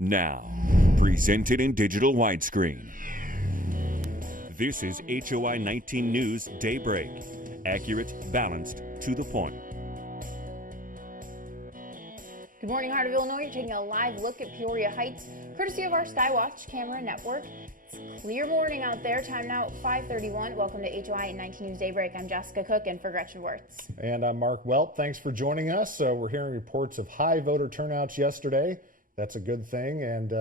Now, presented in digital widescreen. This is HOI-19 News Daybreak. Accurate, balanced, to the point. Good morning, Heart of Illinois. You're taking a live look at Peoria Heights, courtesy of our Skywatch camera network. It's clear morning out there. Time now 5:31. Welcome to HOI-19 News Daybreak. I'm Jessica Cook and for Gretchen Wirtz. And I'm Mark Welp. Thanks for joining us. We're hearing reports of high voter turnouts yesterday. That's a good thing. And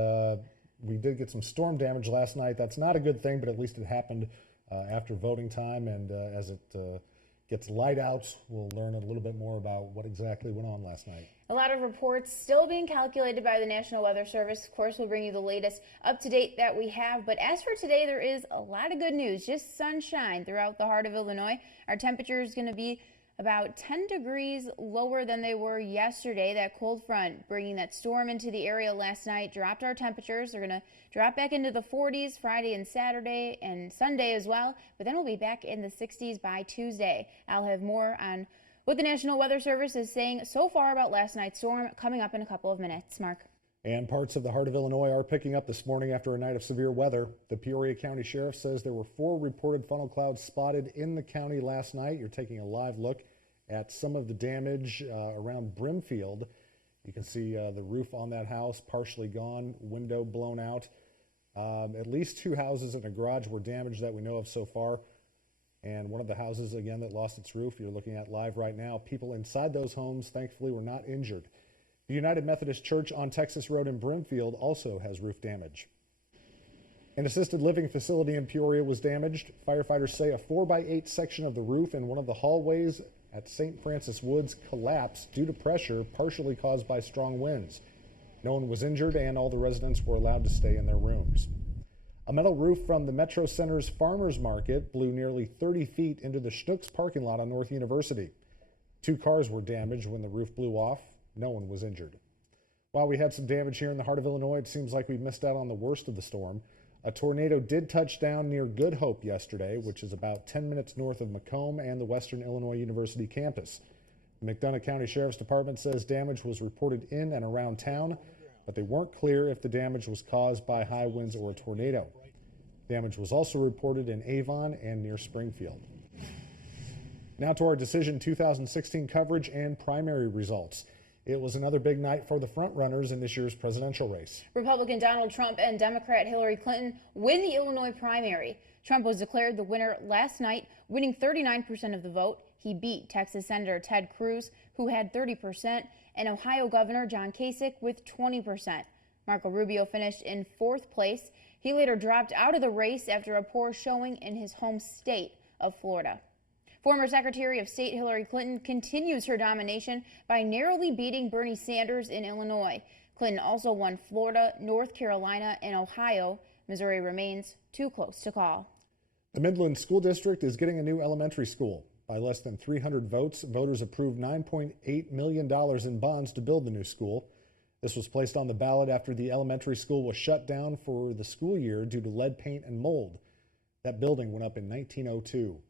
we did get some storm damage last night. That's not a good thing, but at least it happened after voting time. And as it gets light out, we'll learn a little bit more about what exactly went on last night. A lot of reports still being calculated by the National Weather Service. Of course, we'll bring you the latest up-to-date that we have. But as for today, there is a lot of good news. Just sunshine throughout the heart of Illinois. Our temperature is going to be about 10 degrees lower than they were yesterday. That cold front bringing that storm into the area last night dropped our temperatures. They're going to drop back into the 40s Friday and Saturday and Sunday as well. But then we'll be back in the 60s by Tuesday. I'll have more on what the National Weather Service is saying so far about last night's storm coming up in a couple of minutes. Mark. And parts of the heart of Illinois are picking up this morning after a night of severe weather. The Peoria County Sheriff says there were 4 reported funnel clouds spotted in the county last night. You're taking a live look at some of the damage around Brimfield. You can see the roof on that house partially gone, window blown out. At least 2 houses and a garage were damaged that we know of so far. And one of the houses, again, that lost its roof, you're looking at live right now. People inside those homes, thankfully, were not injured. The United Methodist Church on Texas Road in Brimfield also has roof damage. An assisted living facility in Peoria was damaged. Firefighters say a 4x8 section of the roof in one of the hallways at St. Francis Woods collapsed due to pressure partially caused by strong winds. No one was injured and all the residents were allowed to stay in their rooms. A metal roof from the Metro Center's Farmers Market blew nearly 30 feet into the Schnucks parking lot on North University. 2 cars were damaged when the roof blew off. No one was injured. While we had some damage here in the heart of Illinois, it seems like we missed out on the worst of the storm. A tornado did touch down near Good Hope yesterday, which is about 10 minutes north of Macomb and the Western Illinois University campus. The McDonough County Sheriff's Department says damage was reported in and around town, but they weren't clear if the damage was caused by high winds or a tornado. Damage was also reported in Avon and near Springfield. Now to our Decision 2016 coverage and primary results. It was another big night for the frontrunners in this year's presidential race. Republican Donald Trump and Democrat Hillary Clinton win the Illinois primary. Trump was declared the winner last night, winning 39% of the vote. He beat Texas Senator Ted Cruz, who had 30%, and Ohio Governor John Kasich with 20%. Marco Rubio finished in 4th place. He later dropped out of the race after a poor showing in his home state of Florida. Former Secretary of State Hillary Clinton continues her domination by narrowly beating Bernie Sanders in Illinois. Clinton also won Florida, North Carolina, and Ohio. Missouri remains too close to call. The Midland School District is getting a new elementary school. By less than 300 votes, voters approved $9.8 million in bonds to build the new school. This was placed on the ballot after the elementary school was shut down for the school year due to lead paint and mold. That building went up in 1902.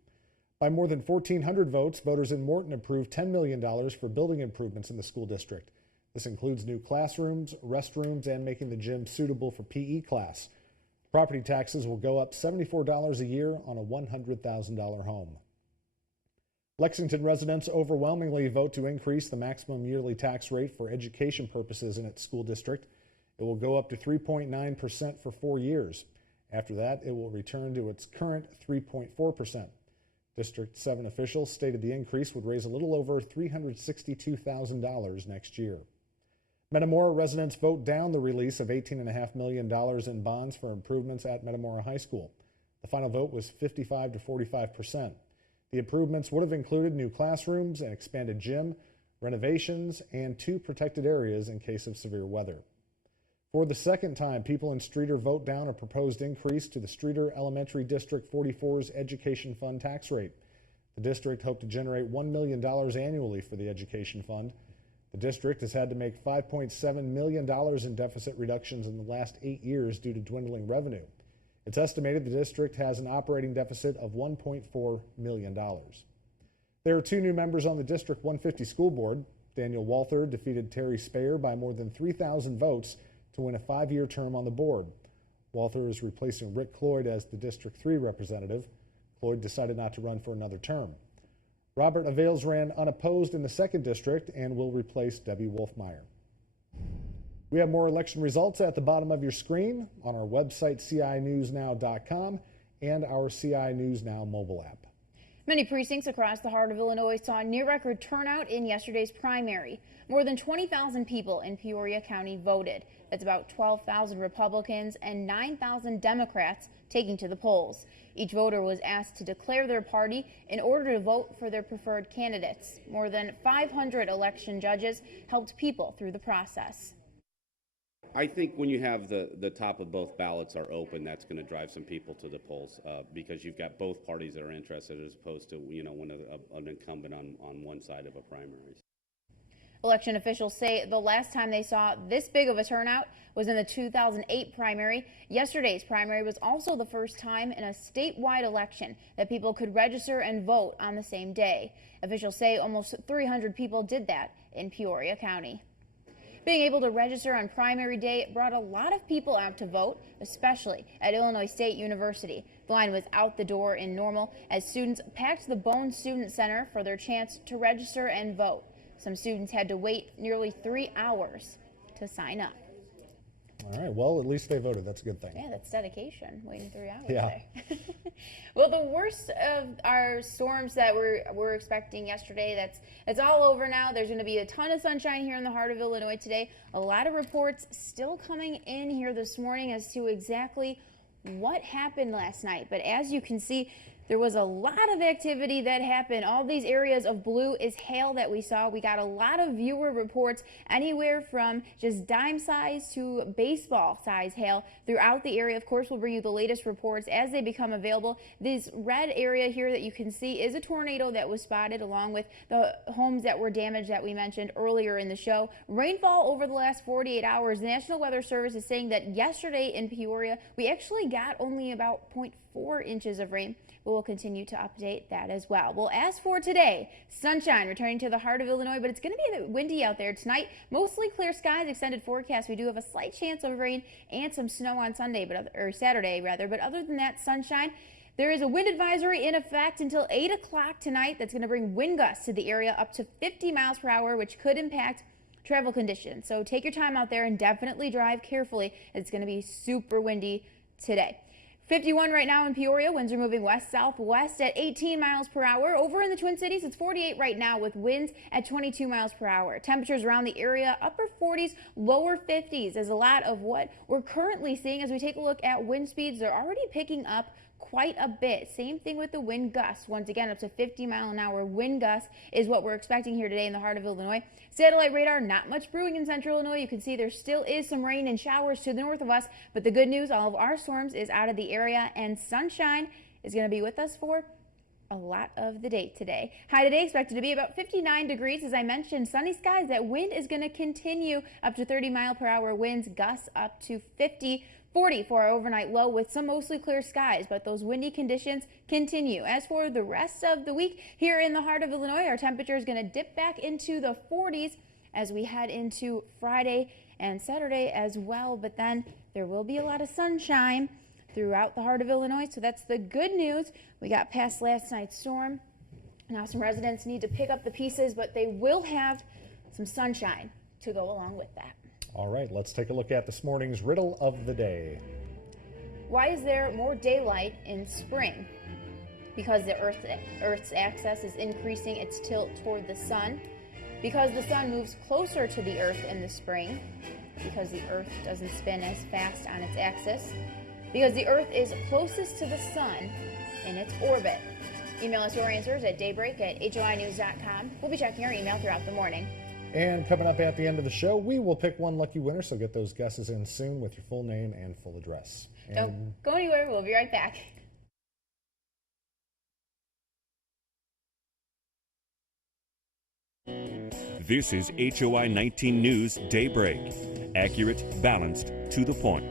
By more than 1,400 votes, voters in Morton approved $10 million for building improvements in the school district. This includes new classrooms, restrooms, and making the gym suitable for PE class. Property taxes will go up $74 a year on a $100,000 home. Lexington residents overwhelmingly vote to increase the maximum yearly tax rate for education purposes in its school district. It will go up to 3.9% for 4 years. After that, it will return to its current 3.4%. District 7 officials stated the increase would raise a little over $362,000 next year. Metamora residents vote down the release of $18.5 million in bonds for improvements at Metamora High School. The final vote was 55 to 45%. The improvements would have included new classrooms, an expanded gym, renovations, and 2 protected areas in case of severe weather. For the second time, people in Streator vote down a proposed increase to the Streator Elementary District 44's Education Fund tax rate. The district hoped to generate $1 million annually for the Education Fund. The district has had to make $5.7 million in deficit reductions in the last 8 years due to dwindling revenue. It's estimated the district has an operating deficit of $1.4 million. There are 2 new members on the District 150 school board. Daniel Walther defeated Terry Speyer by more than 3,000 votes to win a 5-year term on the board. Walther is replacing Rick Cloyd as the District 3 representative. Cloyd decided not to run for another term. Robert Avails ran unopposed in the 2nd District and will replace Debbie Wolfmeyer. We have more election results at the bottom of your screen on our website, CINewsNow.com, and our CI News Now mobile app. Many precincts across the heart of Illinois saw near-record turnout in yesterday's primary. More than 20,000 people in Peoria County voted. That's about 12,000 Republicans and 9,000 Democrats taking to the polls. Each voter was asked to declare their party in order to vote for their preferred candidates. More than 500 election judges helped people through the process. I think when you have the top of both ballots are open, that's going to drive some people to the polls because you've got both parties that are interested as opposed to, when an incumbent on one side of a primary. Election officials say the last time they saw this big of a turnout was in the 2008 primary. Yesterday's primary was also the first time in a statewide election that people could register and vote on the same day. Officials say almost 300 people did that in Peoria County. Being able to register on primary day brought a lot of people out to vote, especially at Illinois State University. The line was out the door in Normal as students packed the Bone Student Center for their chance to register and vote. Some students had to wait nearly 3 hours to sign up. All right, well, at least they voted. That's a good thing. Yeah, that's dedication, waiting 3 hours Yeah. there. Well, the worst of our storms that we're expecting yesterday, that's all over now. There's going to be a ton of sunshine here in the heart of Illinois today. A lot of reports still coming in here this morning as to exactly what happened last night. But as you can see, there was a lot of activity that happened. All these areas of blue is hail that we saw. We got a lot of viewer reports, anywhere from just dime size to baseball size hail throughout the area. Of course, we'll bring you the latest reports as they become available. This red area here that you can see is a tornado that was spotted, along with the homes that were damaged that we mentioned earlier in the show. Rainfall over the last 48 hours. The National Weather Service is saying that yesterday in Peoria, we actually got only about 0.4 inches of rain. We will continue to update that as well. Well, as for today, sunshine returning to the heart of Illinois, but it's going to be a bit windy out there tonight. Mostly clear skies, extended forecast. We do have a slight chance of rain and some snow on Saturday, but other than that, sunshine. There is a wind advisory in effect until 8 o'clock tonight. That's going to bring wind gusts to the area up to 50 miles per hour, which could impact travel conditions. So take your time out there and definitely drive carefully. It's going to be super windy today. 51 right now in Peoria. Winds are moving west-southwest at 18 miles per hour. Over in the Twin Cities, it's 48 right now with winds at 22 miles per hour. Temperatures around the area, upper 40s, lower 50s is a lot of what we're currently seeing. As we take a look at wind speeds, they're already picking up quite a bit. Same thing with the wind gusts. Once again, up to 50-mile-an-hour wind gusts is what we're expecting here today in the heart of Illinois. Satellite radar, not much brewing in central Illinois. You can see there still is some rain and showers to the north of us, but the good news, all of our storms is out of the area, and sunshine is going to be with us for a lot of the day today. High today expected to be about 59 degrees. As I mentioned, sunny skies. That wind is going to continue up to 30-mile-per-hour winds, gusts up to 50. 40 for our overnight low with some mostly clear skies, but those windy conditions continue. As for the rest of the week here in the heart of Illinois, our temperature is going to dip back into the 40s as we head into Friday and Saturday as well, but then there will be a lot of sunshine throughout the heart of Illinois, so that's the good news. We got past last night's storm. Now some residents need to pick up the pieces, but they will have some sunshine to go along with that. All right, let's take a look at this morning's riddle of the day. Why is there more daylight in spring? Because the Earth's axis is increasing its tilt toward the sun. Because the sun moves closer to the Earth in the spring. Because the Earth doesn't spin as fast on its axis. Because the Earth is closest to the sun in its orbit. Email us your answers at daybreak@HOInews.com. We'll be checking our email throughout the morning. And coming up at the end of the show, we will pick one lucky winner, so get those guesses in soon with your full name and full address. Don't go anywhere. We'll be right back. This is HOI-19 News Daybreak. Accurate, balanced, to the point.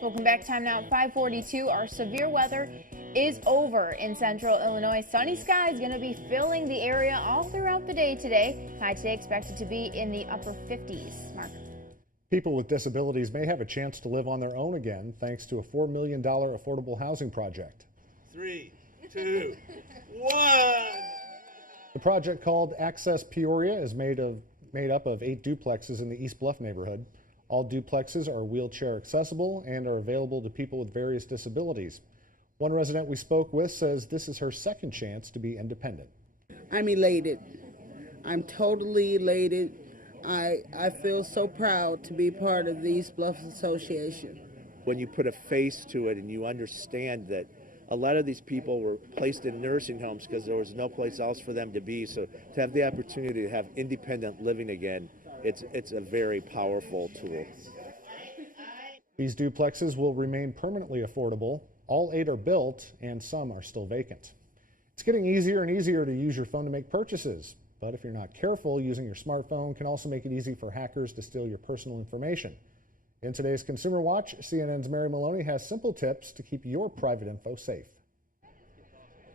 Welcome back. Time now at 5:42. Our severe weather is over in central Illinois. Sunny skies going to be filling the area all throughout the day today. High today expected to be in the upper 50s. Mark. People with disabilities may have a chance to live on their own again thanks to a $4 million affordable housing project. 3, 2, 1. The project, called Access Peoria, is made up of 8 duplexes in the East Bluff neighborhood. All duplexes are wheelchair accessible and are available to people with various disabilities. One resident we spoke with says this is her second chance to be independent. I'm elated. I'm totally elated. I feel so proud to be part of the East Bluff Association. When you put a face to it and you understand that a lot of these people were placed in nursing homes because there was no place else for them to be, so to have the opportunity to have independent living again, it's a very powerful tool. These duplexes will remain permanently affordable. All 8 are built and some are still vacant. It's getting easier and easier to use your phone to make purchases. But if you're not careful, using your smartphone can also make it easy for hackers to steal your personal information. In today's Consumer Watch, CNN's Mary Maloney has simple tips to keep your private info safe.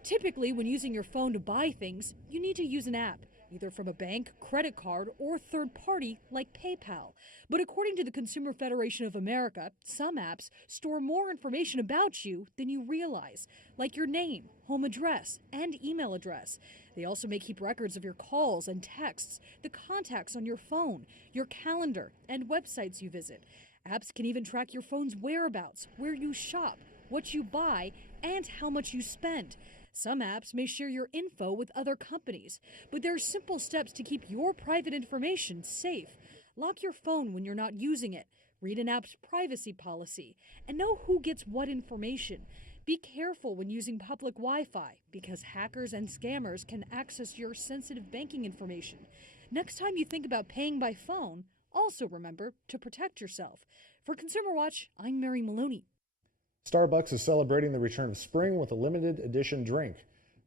Typically, when using your phone to buy things, you need to use an app, either from a bank, credit card, or third party like PayPal. But according to the Consumer Federation of America, some apps store more information about you than you realize, like your name, home address, and email address. They also may keep records of your calls and texts, the contacts on your phone, your calendar, and websites you visit. Apps can even track your phone's whereabouts, where you shop, what you buy, and how much you spend. Some apps may share your info with other companies, but there are simple steps to keep your private information safe. Lock your phone when you're not using it. Read an app's privacy policy and know who gets what information. Be careful when using public Wi-Fi because hackers and scammers can access your sensitive banking information. Next time you think about paying by phone, also remember to protect yourself. For Consumer Watch, I'm Mary Maloney. Starbucks is celebrating the return of spring with a limited edition drink.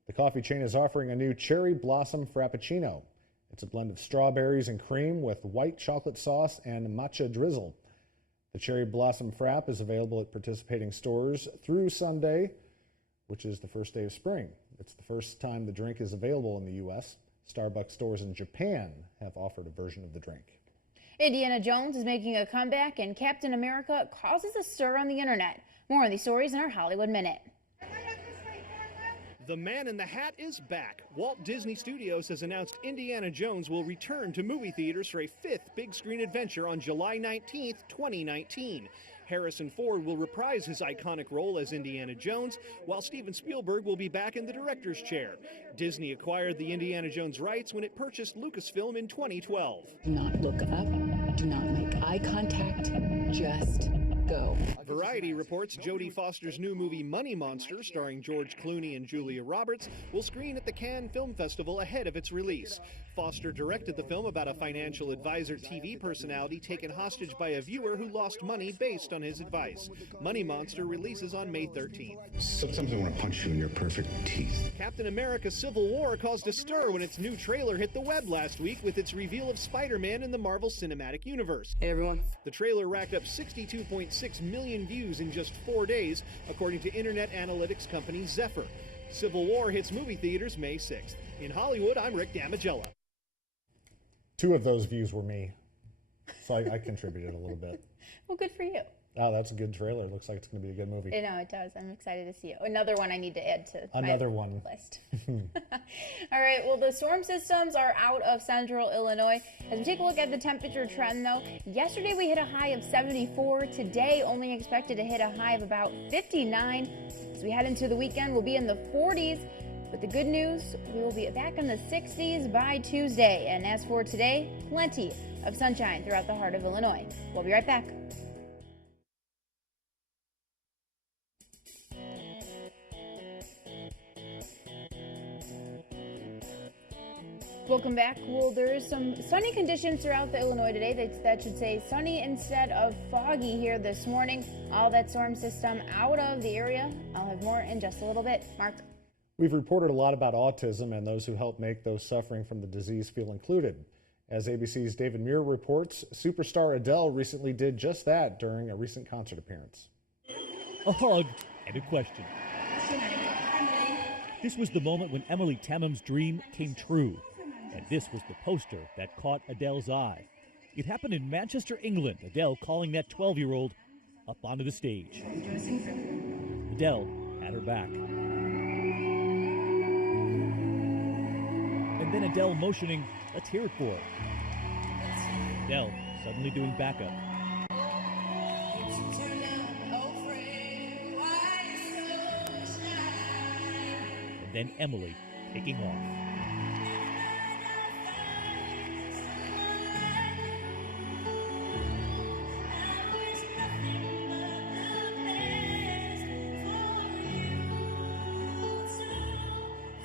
The coffee chain is offering a new Cherry Blossom Frappuccino. It's a blend of strawberries and cream with white chocolate sauce and matcha drizzle. The Cherry Blossom Frap is available at participating stores through Sunday, which is the first day of spring. It's the first time the drink is available in the U.S. Starbucks stores in Japan have offered a version of the drink. Indiana Jones is making a comeback, and Captain America causes a stir on the internet. More on these stories in our Hollywood Minute. The Man in the Hat is back. Walt Disney Studios has announced Indiana Jones will return to movie theaters for a 5th big screen adventure on July 19th, 2019. Harrison Ford will reprise his iconic role as Indiana Jones, while Steven Spielberg will be back in the director's chair. Disney acquired the Indiana Jones rights when it purchased Lucasfilm in 2012. Do not look up. Do not make eye contact. Just go. Variety reports Jodie Foster's new movie Money Monster, starring George Clooney and Julia Roberts, will screen at the Cannes Film Festival ahead of its release. Foster directed the film about a financial advisor TV personality taken hostage by a viewer who lost money based on his advice. Money Monster releases on May 13th. Sometimes I want to punch you in your perfect teeth. Captain America: Civil War caused a stir when its new trailer hit the web last week with its reveal of Spider-Man in the Marvel Cinematic Universe. Hey everyone. The trailer racked up 62.6 million views in just 4 days, according to internet analytics company Zephyr. Civil War hits movie theaters May 6th. In Hollywood, I'm Rick Damagello. 2 of those views were me, so I contributed a little bit. Well, good for you. Oh, that's a good trailer. Looks like it's going to be a good movie. I know it does. I'm excited to see it. Another one I need to add to Another my one. list. All right. Well, the storm systems are out of central Illinois. As we take a look at the temperature trend, though, yesterday we hit a high of 74. Today, only expected to hit a high of about 59. As we head into the weekend, we'll be in the 40s. But the good news, we will be back in the 60s by Tuesday. And as for today, plenty of sunshine throughout the heart of Illinois. We'll be right back. Welcome back. Well, there is some sunny conditions throughout the Illinois today. That should say sunny instead of foggy here this morning. All that storm system out of the area. I'll have more in just a little bit. Mark. We've reported a lot about autism and those who help make those suffering from the disease feel included. As ABC's David Muir reports, superstar Adele recently did just that during a recent concert appearance. A hug and a question. This was the moment when Emily Temmam's dream came true. And this was the poster that caught Adele's eye. It happened in Manchester, England, Adele calling that 12-year-old up onto the stage. Adele had her back. And then Adele motioning, let's hear it for her. Adele suddenly doing backup. And then Emily taking off.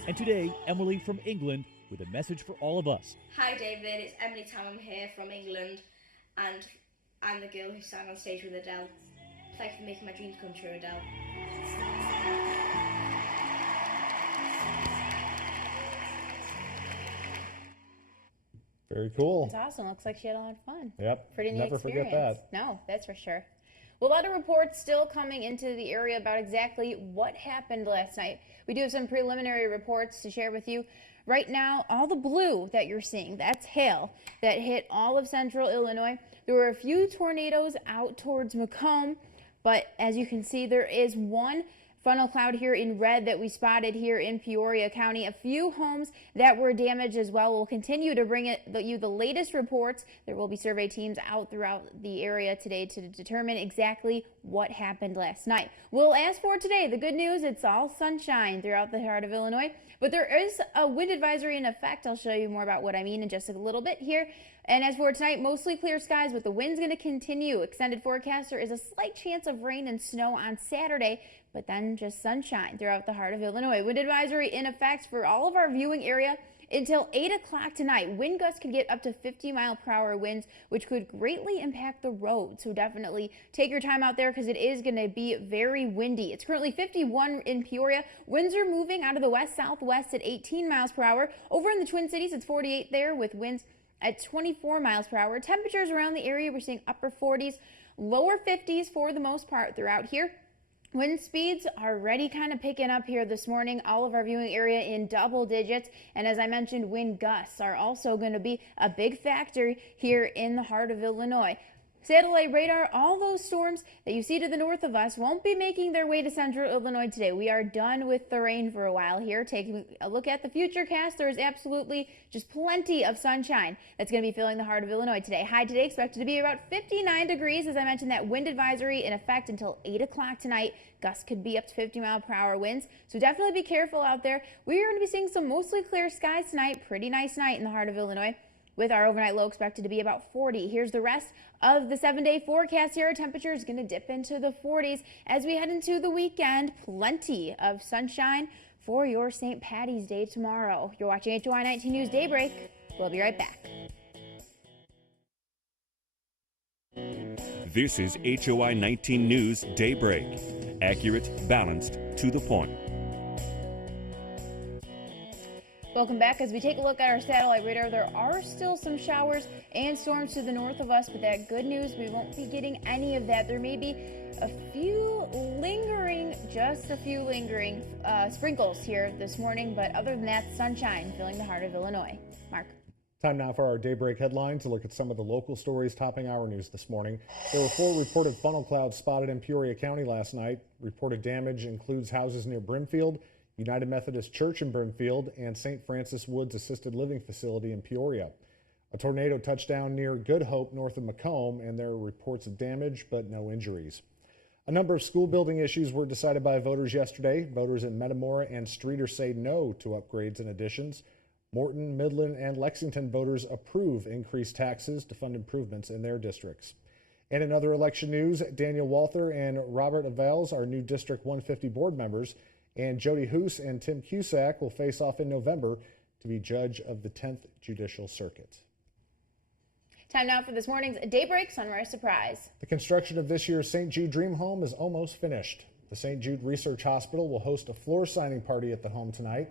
And today, Emily from England with a message for all of us. Hi David, it's Emily Tammam here from England, and I'm the girl who sang on stage with Adele. Thanks for making my dreams come true, Adele. Very cool. It's awesome. Looks like she had a lot of fun. Yep. Pretty neat Never experience. forget that. No, that's for sure. Well, a lot of reports still coming into the area about exactly what happened last night. We do have some preliminary reports to share with you. Right now, all the blue that you're seeing, that's hail that hit all of central Illinois. There were a few tornadoes out towards Macomb, but as you can see, there is one funnel cloud here in red that we spotted here in Peoria County. A few homes that were damaged as well. We'll continue to bring you the latest reports. There will be survey teams out throughout the area today to determine exactly what happened last night. We'll ask for today the good news. It's all sunshine throughout the heart of Illinois, but there is a wind advisory in effect. I'll show you more about what I mean in just a little bit here. And as for tonight, mostly clear skies with the winds going to continue. Extended forecast, there is a slight chance of rain and snow on Saturday, but then just sunshine throughout the heart of Illinois. Wind advisory in effect for all of our viewing area until 8 o'clock tonight. Wind gusts could get up to 50-mile-per-hour winds, which could greatly impact the road. So definitely take your time out there because it is going to be very windy. It's currently 51 in Peoria. Winds are moving out of the west-southwest at 18 miles per hour. Over in the Twin Cities, it's 48 there with winds at 24 miles per hour. Temperatures around the area, we're seeing upper 40s, lower 50s for the most part throughout here. Wind speeds are already kind of picking up here this morning. All of our viewing area in double digits. And as I mentioned, wind gusts are also going to be a big factor here in the heart of Illinois. Satellite radar, all those storms that you see to the north of us won't be making their way to central Illinois today. We are done with the rain for a while here. Taking a look at the future cast, there is absolutely just plenty of sunshine that's going to be filling the heart of Illinois today. High today expected to be about 59 degrees. As I mentioned, that wind advisory in effect until 8 o'clock tonight. Gusts could be up to 50-mile-per-hour winds, so definitely be careful out there. We are going to be seeing some mostly clear skies tonight. Pretty nice night in the heart of Illinois, with our overnight low expected to be about 40. Here's the rest of the 7-day forecast here. Our temperature is going to dip into the 40s as we head into the weekend. Plenty of sunshine for your St. Patty's Day tomorrow. You're watching HOI-19 News Daybreak. We'll be right back. This is HOI-19 News Daybreak. Accurate, balanced, to the point. Welcome back. As we take a look at our satellite radar, there are still some showers and storms to the north of us, but that good news, we won't be getting any of that. There may be just a few lingering sprinkles here this morning, but other than that, sunshine filling the heart of Illinois. Mark. Time now for our Daybreak headlines. To look at some of the local stories topping our news this morning. There were 4 reported funnel clouds spotted in Peoria County last night. Reported damage includes houses near Brimfield, United Methodist Church in Brimfield, and St. Francis Woods Assisted Living Facility in Peoria. A tornado touched down near Good Hope north of Macomb, and there are reports of damage but no injuries. A number of school building issues were decided by voters yesterday. Voters in Metamora and Streeter say no to upgrades and additions. Morton, Midland, and Lexington voters approve increased taxes to fund improvements in their districts. And in other election news, Daniel Walther and Robert Avels are new District 150 board members, and Jody Hoos and Tim Cusack will face off in November to be judge of the 10th Judicial Circuit. Time now for this morning's Daybreak Sunrise Surprise. The construction of this year's St. Jude Dream Home is almost finished. The St. Jude Research Hospital will host a floor signing party at the home tonight.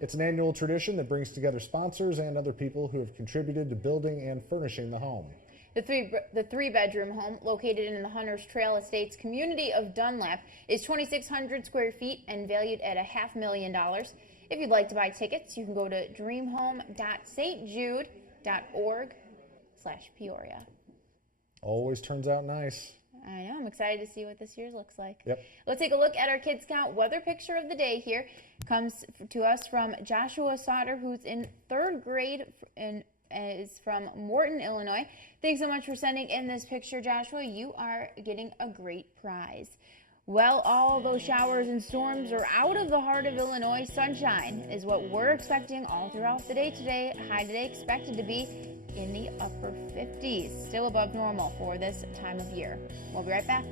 It's an annual tradition that brings together sponsors and other people who have contributed to building and furnishing the home. The three-bedroom home, located in the Hunters Trail Estates community of Dunlap, is 2,600 square feet and valued at $500,000. If you'd like to buy tickets, you can go to dreamhome.stjude.org/Peoria. Always turns out nice. I know. I'm excited to see what this year's looks like. Yep. Let's take a look at our Kids Count weather picture of the day here. Comes to us from Joshua Sauter, who's in 3rd grade and is from Morton, Illinois. Thanks so much for sending in this picture, Joshua. You are getting a great prize. Well, all those showers and storms are out of the heart of Illinois. Sunshine is what we're expecting all throughout the day today. High today expected to be in the upper 50s, still above normal for this time of year. We'll be right back.